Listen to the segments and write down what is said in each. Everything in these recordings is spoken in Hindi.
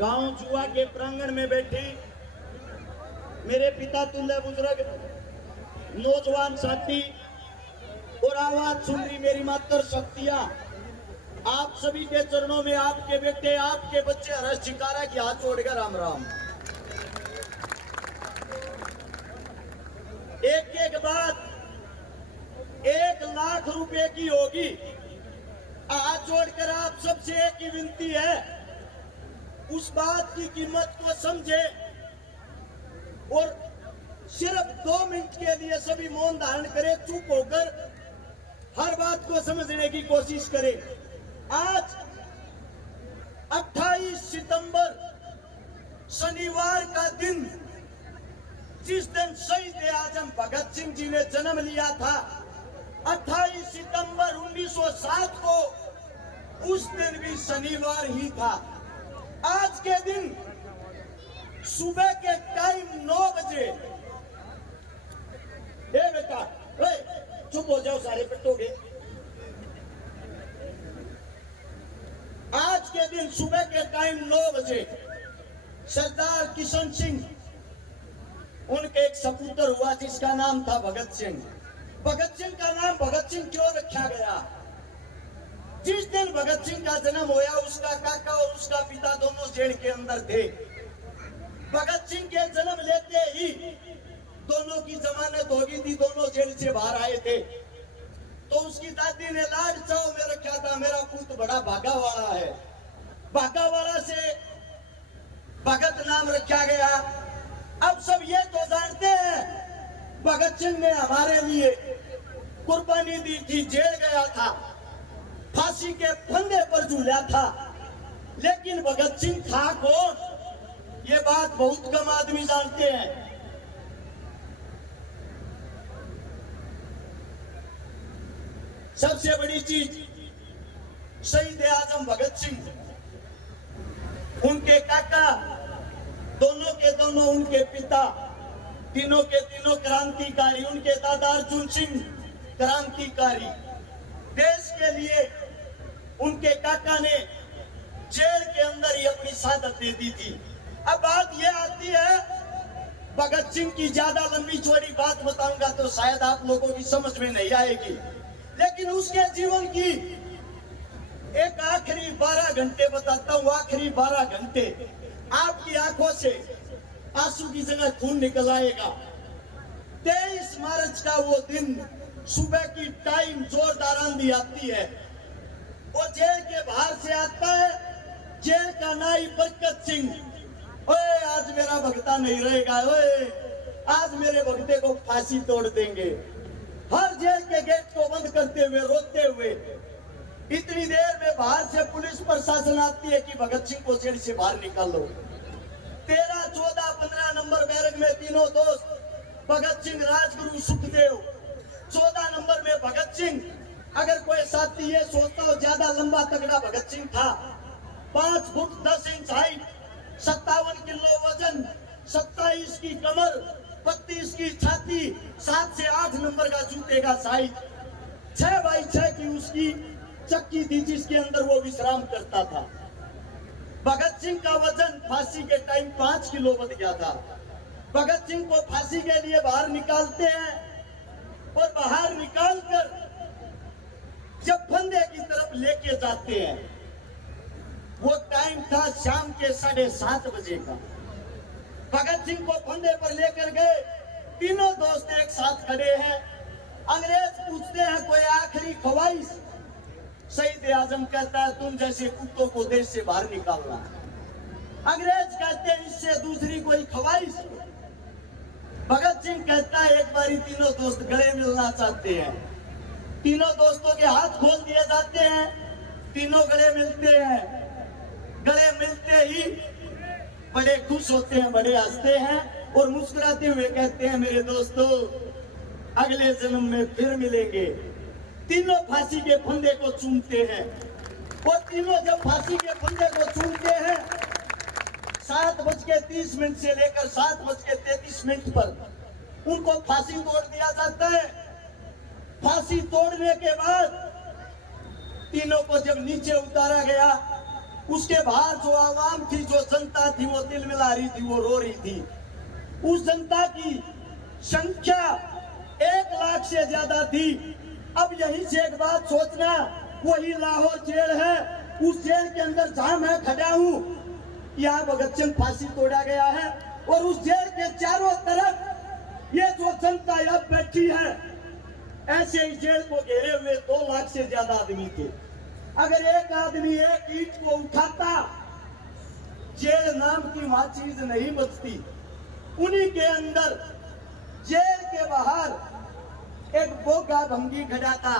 गांव जुआ के प्रांगण में बैठी मेरे पिता तुल्य बुजुर्ग नौजवान साथी और आवाज सुन रही मेरी मातर शक्तियां, आप सभी के चरणों में आपके बेटे आपके बच्चे हर्ष चिकारा की हाथ जोड़कर राम राम। एक एक बात 1 लाख रुपए की होगी। हाथ जोड़कर आप सबसे एक ही विनती है, उस बात की कीमत को समझे और सिर्फ 2 मिनट के लिए सभी मौन धारण करें, चुप होकर हर बात को समझने की कोशिश करें। आज 28 सितंबर शनिवार का दिन, जिस दिन शहीद आजम भगत सिंह जी ने जन्म लिया था, 28 सितंबर 1907 को, उस दिन भी शनिवार ही था। आज के दिन सुबह के टाइम 9 बजे, बेटा चुप हो जाओ, सारे पिटोगे। आज के दिन सुबह के टाइम 9 बजे सरदार किशन सिंह, उनके एक सपूत्र हुआ जिसका नाम था भगत सिंह। भगत सिंह का नाम भगत सिंह क्यों रखा गया? जिस दिन भगत सिंह का जन्म हुआ, उसका काका और उसका पिता दोनों जेल के अंदर थे। भगत सिंह के जन्म लेते ही दोनों की जमानत हो गई थी, दोनों जेल से बाहर आए थे। तो उसकी दादी ने लाड चाव में रखा था, मेरा पुत्र बड़ा भागा वाला है, भागा वाला से भगत नाम रखा गया। अब सब ये तो जानते हैं भगत सिंह ने हमारे लिए कुर्बानी दी थी, जेल गया था, फांसी के फंदे पर झूला था, लेकिन भगत सिंह था कौन, ये बात बहुत कम आदमी जानते हैं। सबसे बड़ी चीज, शहीद आजम भगत सिंह, उनके काका, दोनों के दोनों उनके पिता, तीनों के तीनों क्रांतिकारी, उनके दादा अर्जुन सिंह क्रांतिकारी। देश के लिए उनके काका ने जेल के अंदर ही अपनी शहादत दे दी थी। अब बात यह आती है, भगत सिंह की ज्यादा लंबी चौड़ी बात बताऊंगा तो शायद आप लोगों की समझ में नहीं आएगी, लेकिन उसके जीवन की एक आखिरी 12 घंटे बताता हूँ। आखिरी 12 घंटे आपकी आंखों से आंसू की जगह खून निकल आएगा। 23 मार्च का वो दिन, सुबह की टाइम, जोरदार आंधी आती है, वो जेल के बाहर से आता है। जेल का नाई बरकत सिंह, ओए आज मेरा भगता नहीं रहेगा, ओए आज मेरे भगते को फांसी तोड़ देंगे। हर जेल के गेट को बंद करते हुए, रोते हुए, इतनी देर में बाहर से पुलिस प्रशासन आती है कि भगत सिंह को जेल से बाहर निकालो। 13, 14, 15 नंबर बैरक में तीनों दोस्त, भगत सिंह, राजगुरु, सुखदेव। 14 नंबर में भगत सिंह। अगर कोई साथी ये सोचता हो ज्यादा लंबा तगड़ा भगत सिंह था, 5 फुट 10 इंच हाइट, 57 किलो वजन, 27 की कमर, 32 की छाती, 7 से 8 नंबर का जूते का साइज, 6 बाई 6 की उसकी चक्की थी जिसके अंदर वो विश्राम करता था। भगत सिंह का वजन फांसी के टाइम 5 किलो बढ़ गया था। भगत सिंह को फांसी के लिए बाहर निकालते हैं और बाहर निकालकर जब फंदे की तरफ लेके जाते हैं, वो टाइम था शाम के 7:30 बजे का। भगत सिंह को फंदे पर लेकर गए, तीनों दोस्त एक साथ खड़े हैं। अंग्रेज पूछते हैं कोई आखिरी ख्वाहिश? शहीद आजम कहता है तुम जैसे कुत्तों को देश से बाहर निकालना। अंग्रेज कहते हैं इससे दूसरी कोई ख्वाहिश? भगत सिंह कहता है एक बारी तीनों दोस्त गले मिलना चाहते हैं। तीनों दोस्तों के हाथ खोल दिए जाते हैं, तीनों गले मिलते हैं। गले मिलते ही बड़े खुश होते हैं, बड़े हंसते हैं और मुस्कुराते हुए कहते हैं मेरे दोस्तों अगले जन्म में फिर मिलेंगे। तीनों फांसी के फंदे को चूमते हैं और तीनों जब फांसी के फंदे को चूमते हैं, 7:30 से लेकर 7:33 पर उनको फांसी तोड़ दिया जाता है। फांसी तोड़ने के बाद तीनों को जब नीचे उतारा गया उसके बाहर जो आवाम थी, जो जनता थी, वो दिल मिला रही थी, वो रो रही थी। उस जनता की संख्या 1 लाख से ज्यादा थी। अब यहीं से एक बात सोचना, वही लाहौर जेल है, उस जेल के अंदर जहां मैं खड़ा हूं, यहाँ भगत सिंह फांसी तोड़ा गया है, और उस जेल के चारों तरफ ये जो जनता अब बैठी है, ऐसे ही जेल को घेरे हुए 2 लाख से ज्यादा आदमी थे। अगर एक आदमी एक ईंट को उठाता, जेल नाम की वहां चीज नहीं बचती। उन्हीं के अंदर जेल के बाहर एक बोगा भंगी खड़ा था,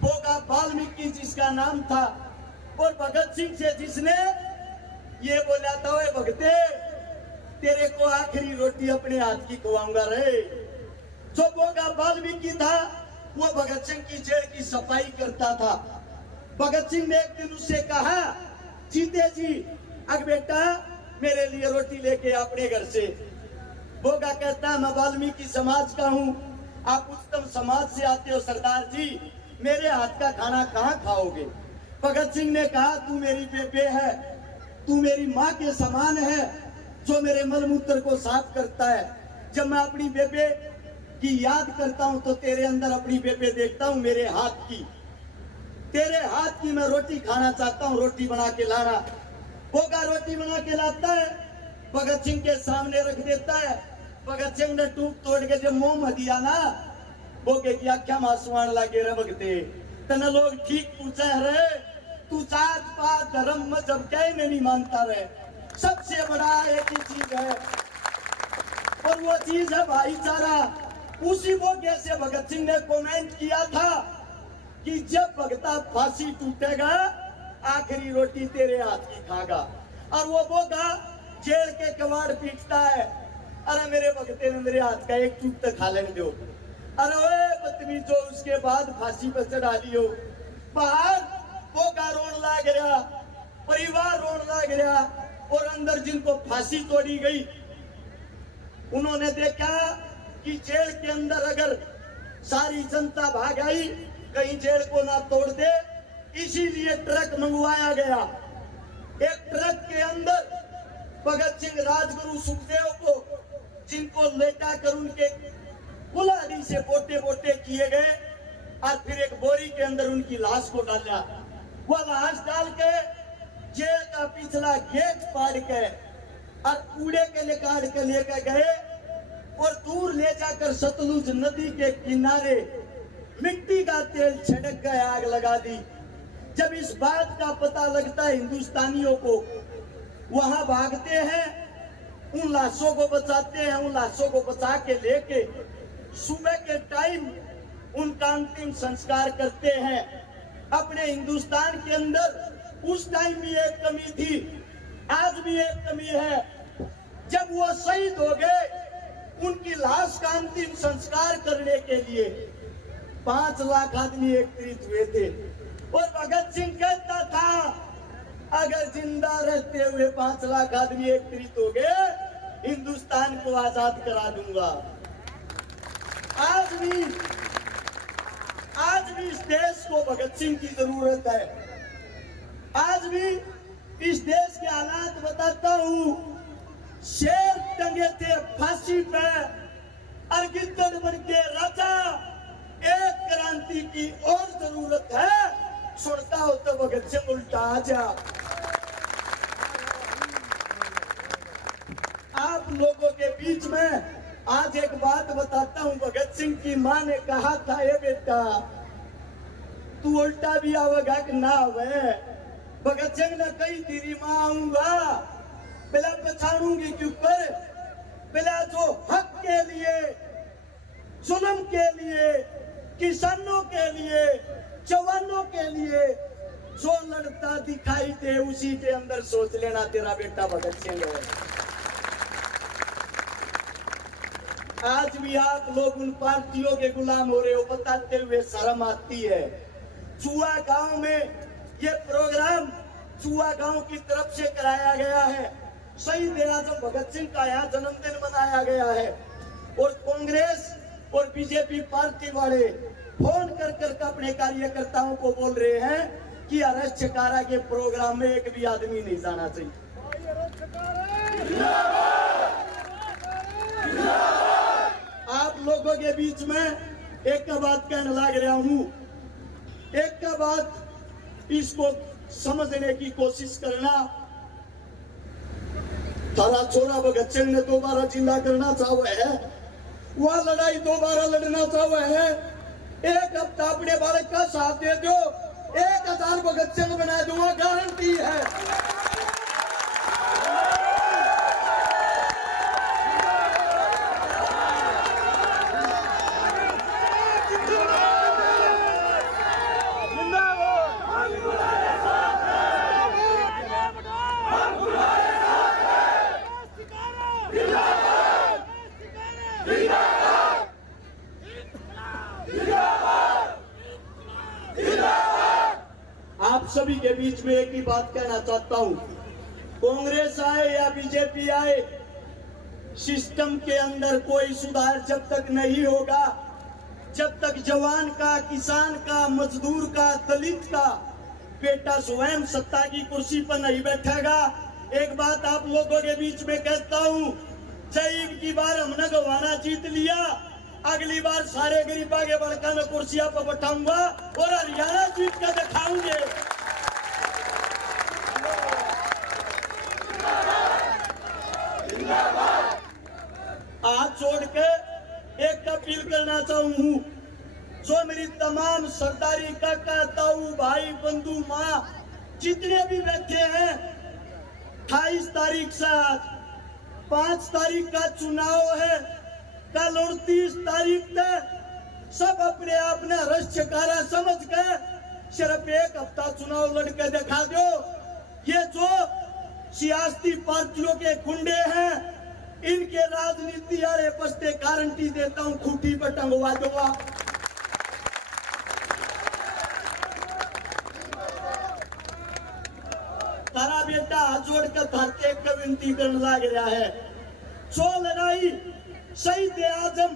बोगा वाल्मीकि जिसका नाम था, और भगत सिंह से जिसने ये बोला था, ओए भगते, तेरे को आखिरी रोटी अपने हाथ की खवाऊंगा रे। जो बोगा वाल्मीकि था, वो भगत सिंह की जेल की सफाई करता था। भगत सिंह ने एक दिन उससे कहा, जीते जी अग बेटा मेरे लिए रोटी लेके अपने घर से। बोगा कहता, मैं वाल्मीकि समाज का हूँ, आप उच्चतम समाज से आते हो सरदार जी, मेरे हाथ का खाना कहाँ खाओगे। भगत सिंह ने कहा, तू मेरी बेबे है, तू मेरी माँ के समान है, जो मेरे मलमूत्र को साफ करता है। जब मैं अपनी बेबे की याद करता हूँ तो तेरे अंदर अपनी बेबे देखता हूँ, मेरे हाथ की, तेरे हाथ की मैं रोटी खाना चाहता हूँ, रोटी बना के लाना। बोगा रोटी बना के लाता है, भगत सिंह के सामने रख देता है। भगत सिंह ने टूक तोड़ के जब मुंह में दिया ना, बोगे की आख्या मासुआन लागे रे भगते, तना लोग ठीक पूछे रे, तू जात पात धर्म मजहब क्या नहीं मानता रहे, सबसे बड़ा एक ही चीज है, और वो चीज है भाईचारा। उसी बोगे से भगत सिंह ने कमेंट किया था कि जब भगता फांसी टूटेगा, आखिरी रोटी तेरे हाथ की खागा। और वो बोगा जेल के कबाड़ पीटता है, अरे मेरे भगते ने मेरे हाथ का एक चूक तक खा लेने दो। अरे ओए बदतमीज, जो उसके बाद फांसी पर चढ़ा लियो। बाहर बोगा रोन लाग रहा, परिवार रोन लाग रहा, और अंदर जिनको फांसी तोड़ी गई, उन्होंने देखा कि जेल के अंदर अगर सारी जनता भाग आई, कहीं जेल को ना तोड़ दे, इसीलिए ट्रक मंगवाया गया। एक ट्रक के अंदर भगत सिंह, राजगुरु, सुखदेव को, जिनको लेटा कर उनके कुल्हाड़ी से बोटे बोटे किए गए, और फिर एक बोरी के अंदर उनकी लाश को डाला। वह लाश डाल के जेल का पिछला गेट फाड़ के और कूड़े के निकाल के लेकर गए, और दूर ले जाकर सतलुज नदी के किनारे मिट्टी का तेल छिड़क कर आग लगा दी। जब इस बात का पता लगता है हिंदुस्तानियों को, वहां भागते हैं, उन लाशों को बचाते हैं, उन लाशों को बचा के लेके सुबह के टाइम उनका अंतिम संस्कार करते हैं। अपने हिंदुस्तान के अंदर उस टाइम भी एक कमी थी, आज भी एक कमी है। जब वो शहीद हो गए, उनकी लाश का अंतिम संस्कार करने के लिए 5 लाख आदमी एकत्रित हुए थे, और भगत सिंह कहता था, अगर जिंदा रहते हुए 5 लाख आदमी एकत्रित हो गए, हिंदुस्तान को आजाद करा दूंगा। आज भी इस देश को भगत सिंह की जरूरत है। आज भी इस देश के हालात बताता हूँ, शेर टंगे थे फांसी पे, और गिद्दड़ बन के राजा, एक क्रांति की और जरूरत है। सुनता हो तो भगत सिंह उल्टा आ जा। आप लोगों के बीच में आज एक बात बताता हूँ। भगत सिंह की माँ ने कहा था, ये बेटा तू उल्टा भी आवेगा कि ना आवे। भगत सिंह ने कही, तेरी माँ आऊंगा, पहला पछाड़ूंगी क्यों कर, पहला जो हक के लिए, जुल्म के लिए, किसानों के लिए, जवानों के लिए जो लड़ता दिखाई दे, उसी के अंदर सोच लेना तेरा बेटा भगत सिंह है। आज भी आप लोग उन पार्टियों के गुलाम हो रहे हो, बताते हुए शर्म आती है। चुआ गांव में ये प्रोग्राम चुआ गांव की तरफ से कराया गया है। शहीद आजम भगत सिंह का यहाँ जन्मदिन मनाया गया है, और कांग्रेस और बीजेपी पार्टी वाले फोन कर कर अपने कार्यकर्ताओं को बोल रहे हैं कि अरेस्ट चकारा के प्रोग्राम में एक भी आदमी नहीं जाना चाहिए। आप लोगों के बीच में एक का बात कहने लग रहा हूं, एक का बात इसको समझने की कोशिश करना। थारा छोरा भगत सिंह ने दोबारा जिंदा करना चाहा है, वह लड़ाई दोबारा लड़ना चाहा है। एक हफ्ता अपने बालक का साथ दे दो, 1000 भगत सिंह बना दूंगा, गारंटी है। आप सभी के बीच में एक ही बात कहना चाहता हूं, कांग्रेस आए या बीजेपी आए, सिस्टम के अंदर कोई सुधार जब तक नहीं होगा, जब तक जवान का, किसान का, मजदूर का, दलित का बेटा स्वयं सत्ता की कुर्सी पर नहीं बैठेगा। एक बात आप लोगों के बीच में कहता हूं, जईब की बार हमने गवाना जीत लिया, अगली बार सारे गरीबा के बड़का में कुर्सियां पर बैठाऊंगा और हरियाणा जीत कर दिखाऊंगे। हाथ जोड़ के एक अपील करना चाहूं, जो मेरी तमाम सरदारी काका, ताऊ, भाई, बंधु, माँ जितने भी बैठे हैं, 28 तारीख से 5 तारीख का चुनाव है, कल और 30 तारीख तक सब अपने आप ने रस चकारा समझ के सिर्फ एक हफ्ता चुनाव लड़के दिखा दो। ये जो सियासी पार्टियों के गुंडे हैं, इनके राजनीति यारे पस्ते गारंटी देता हूं, खूंटी पर टंगवा दूंगा। तारा बेटा हाथ जोड़कर धरते एक विनती करने लग रहा है, जो लड़ाई शहीद आजम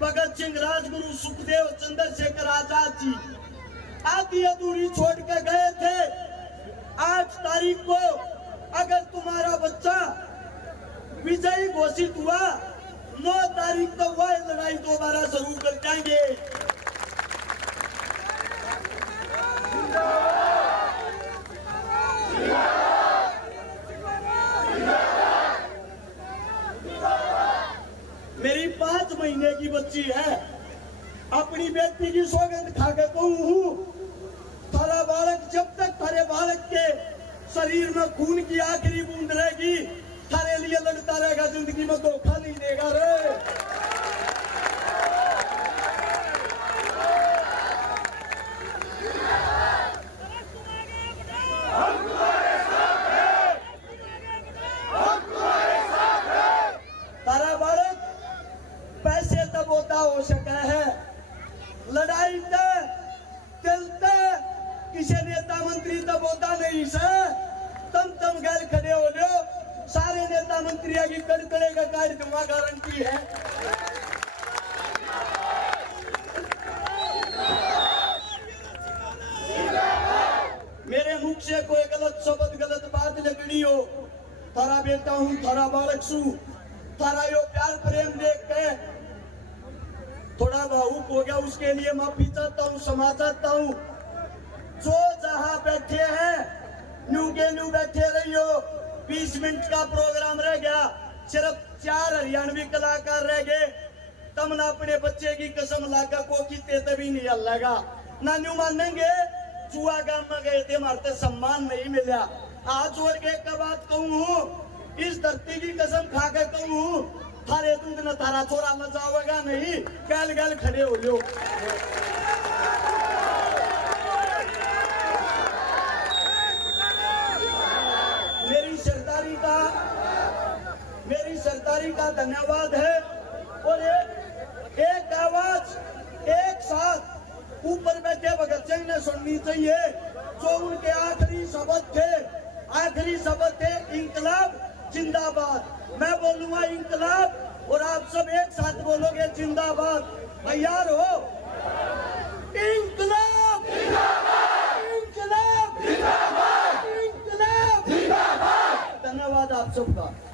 भगत सिंह, राजगुरु, सुखदेव, चंद्रशेखर आजाद जी आधी अधूरी छोड़ के गए थे, 8 तारीख को अगर तुम्हारा बच्चा विजयी घोषित हुआ, 9 तारीख तो वह लड़ाई दोबारा शुरू कर जाएंगे। मेरी 5 महीने की बच्ची है, अपनी बेटी की सौगंध खा के कहूं, थारा बालक जब तक थारे बालक के शरीर में खून की आखिरी बूंद रहेगी, थारे लिए लड़ता रहेगा, जिंदगी में धोखा नहीं देगा रे। तारा बालक पैसे तब होता हो सका है, लड़ाई चलते किसी नेता मंत्री तब होता नहीं से, तम गैल खड़े हो लो, सारे नेता मंत्री की कड़कड़े का कार्य दूंगा, गारंटी है। मेरे मुख से कोई गलत शब्द, गलत बात निकली हो, थारा बेटा हूं, थारा बालक सू, थारा यो प्यार प्रेम देख के थोड़ा भावुक हो गया, उसके लिए माफी चाहता हूं, क्षमा चाहता हूं। जो जहां बैठे हैं न्यू के न्यू बैठे रहियो, 20 मिनट का प्रोग्राम रह गया, सिर्फ 4 हरियाणवी कलाकार रह गए, तमना अपने बच्चे की कसम लागा को किते तभी नहीं हल्लेगा ना, न्यू मानेंगे चुआ गांव में गए थे, हमारे सम्मान नहीं मिला। आज जोड़ के एक बात कहूं, इस धरती की कसम खा के कहूं, थारे दूध न थारा छोरा न जाओगा नहीं, गैल गैल खड़े हो लो। मेरी सरदारी का धन्यवाद है, और एक आवाज एक साथ ऊपर बैठे भगत सिंह ने सुननी चाहिए, जो उनके आखिरी शब्द थे, इंकलाब जिंदाबाद। मैं बोलूंगा इंकलाब, और आप सब एक साथ बोलोगे जिंदाबाद। तैयार हो? इंकलाब, इंकलाब। धन्यवाद आप सबका।